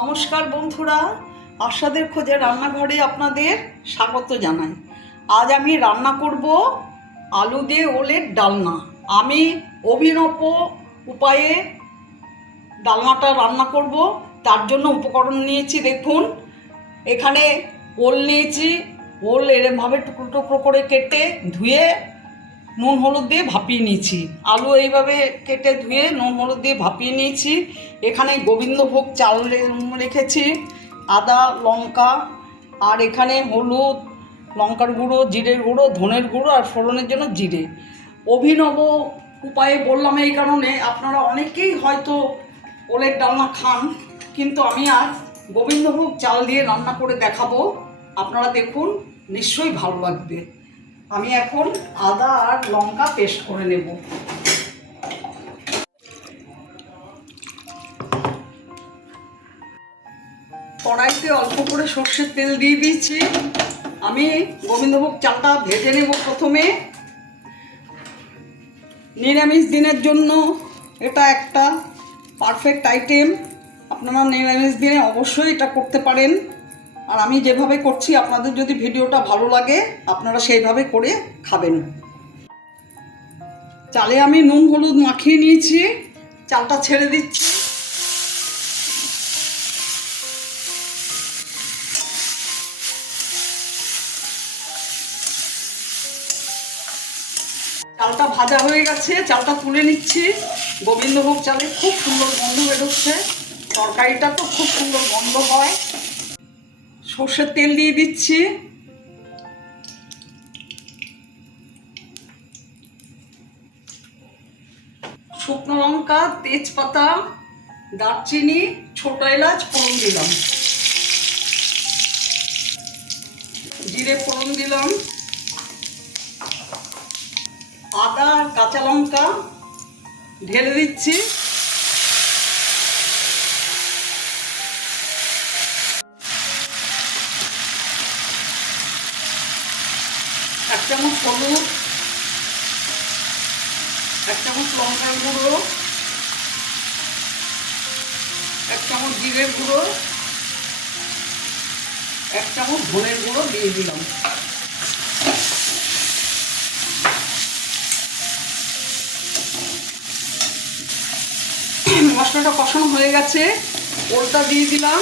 নমস্কার বন্ধুরা, আশাদের খোঁজে রান্নাঘরে আপনাদের স্বাগত জানাই। আজ আমি রান্না করব আলু দিয়ে ওলের ডালনা। আমি অভিনব উপায়ে ডালনাটা রান্না করব, তার জন্য উপকরণ নিয়েছি, দেখুন। এখানে ওল নিয়েছি, ওল এরমভাবে টুকরো টুকরো করে কেটে ধুয়ে নুন হলুদ দিয়ে ভাপিয়ে নিয়েছি। আলু এইভাবে কেটে ধুয়ে নুন হলুদ দিয়ে ভাপিয়ে নিয়েছি। এখানে গোবিন্দভোগ চাল রেখেছি, আদা, লঙ্কা, আর এখানে হলুদ, লঙ্কার গুঁড়ো, জিরের গুঁড়ো, ধনের গুঁড়ো আর ফোড়নের জন্য জিরে। অভিনব উপায়ে বললাম এই কারণে, আপনারা অনেকেই হয়তো ওলের ডালনা খান, কিন্তু আমি আজ গোবিন্দভোগ চাল দিয়ে রান্না করে দেখাবো। আপনারা দেখুন, নিশ্চয়ই ভালো লাগবে। আমি এখন আদা আর লঙ্কা পেস্ট করে নেব। কড়াইতে অল্প করে সর্ষের তেল দিয়ে দিয়েছি। আমি গোবিন্দভোগ চালটা ভেজে নেব প্রথমে। নিরামিষ দিনের জন্য এটা একটা পারফেক্ট আইটেম আপনারা নিরামিষ দিনে অবশ্যই এটা করতে পারেন। আর আমি যেভাবে করছি, আপনাদের যদি ভিডিওটা ভালো লাগে, আপনারা সেইভাবে করে খাবেন। চালে আমি নুন হলুদ মাখিয়ে নিয়েছি, চালটা ছেড়ে দিচ্ছি। চালটা ভাজা হয়ে গেছে, চালটা তুলে নিচ্ছি। গোবিন্দভোগ চালে খুব সুন্দর গন্ধ বেরোচ্ছে। তরকারিটা তো খুব সুন্দর গন্ধ হয়। সর্ষের তেল দিয়ে দিচ্ছি। শুকনো লঙ্কা, তেজপাতা, দারচিনি, ছোট এলাচ, ফোড়ন দিলাম। জিরে ফোড়ন দিলাম। আদা কাঁচা লঙ্কা ঢেলে দিচ্ছি। এক চামচ হলুদ, এক চামচ লঙ্কার গুঁড়ো, এক চামচ জিরের গুঁড়ো, এক চামচ ধনের গুঁড়ো দিয়ে দিলাম। মশলাটা কষানো হয়ে গেছে, ওলটা দিয়ে দিলাম।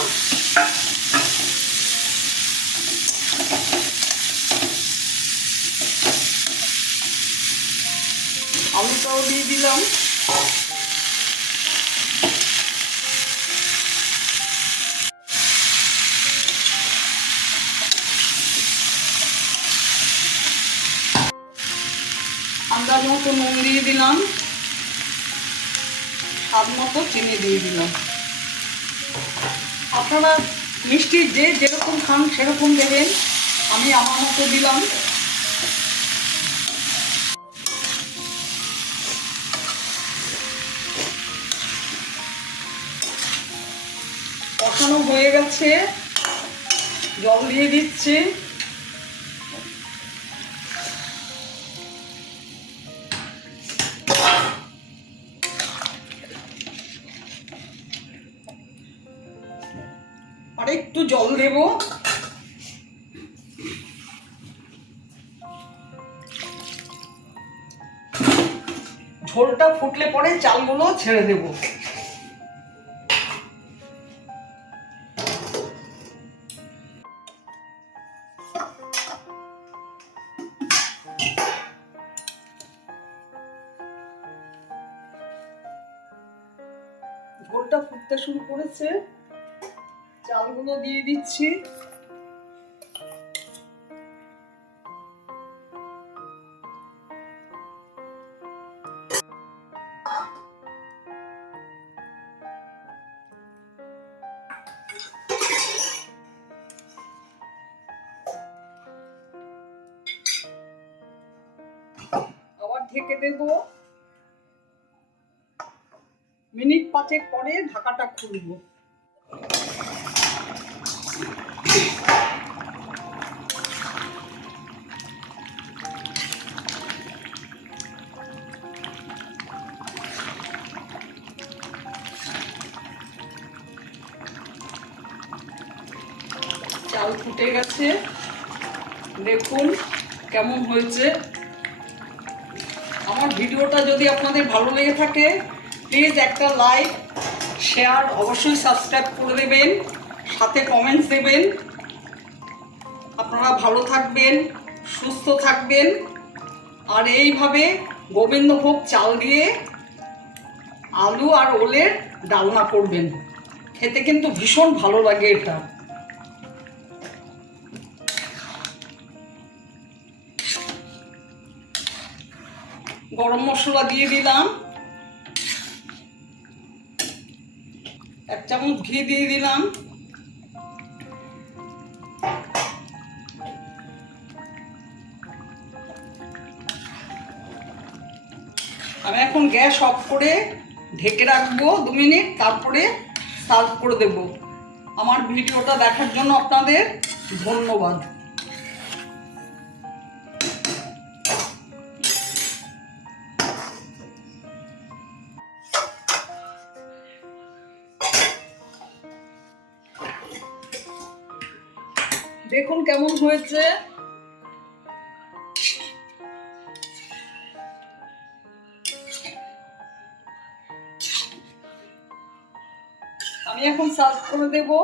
আলুটাও দিয়ে দিলাম। আন্দাজ মতো নুন দিয়ে দিলাম। স্বাদ মতো চিনি দিয়ে দিলাম। আপনারা মিষ্টি যে যেরকম খান সেরকম দেবেন। আমি আমার মতো দিলাম। কষানো হয়ে গেছে। জল দিয়ে দিচ্ছি। আর একটু জল দেব। ঝোলটা ফুটলে পরে চালগুলো ছেড়ে দেব। ফুটতে শুরু করেছে। চালগুলো দিয়ে দিচ্ছি। ঢেকে দেব। মিনিট পাঁচেক পরে ঢাকাটা খুলবো। চাল ফুটে গেছে। দেখুন কেমন হয়েছে। আমার ভিডিওটা যদি আপনাদের ভালো লেগে থাকে প্লিজ একটা লাইক, শেয়ার অবশ্যই সাবস্ক্রাইব করে দেবেন, সাথে কমেন্টস দেবেন। আপনারা ভালো থাকবেন, সুস্থ থাকবেন। আর এইভাবে গোবিন্দভোগ চাল দিয়ে আলু আর ওলের ডালনা করবেন। খেতে কিন্তু ভীষণ ভালো লাগে এটা। গরম মশলা দিয়ে দিলাম। এক চামচ ঘি দিয়ে দিলাম। আমি এখন গ্যাস অফ করে ঢেকে রাখব দু মিনিট, তারপরে সার্ভ করে দেব। আমার ভিডিওটা দেখার জন্য আপনাদের ধন্যবাদ। দেখুন কেমন হয়েছে। আমি এখন সার্ভ করে দেবো।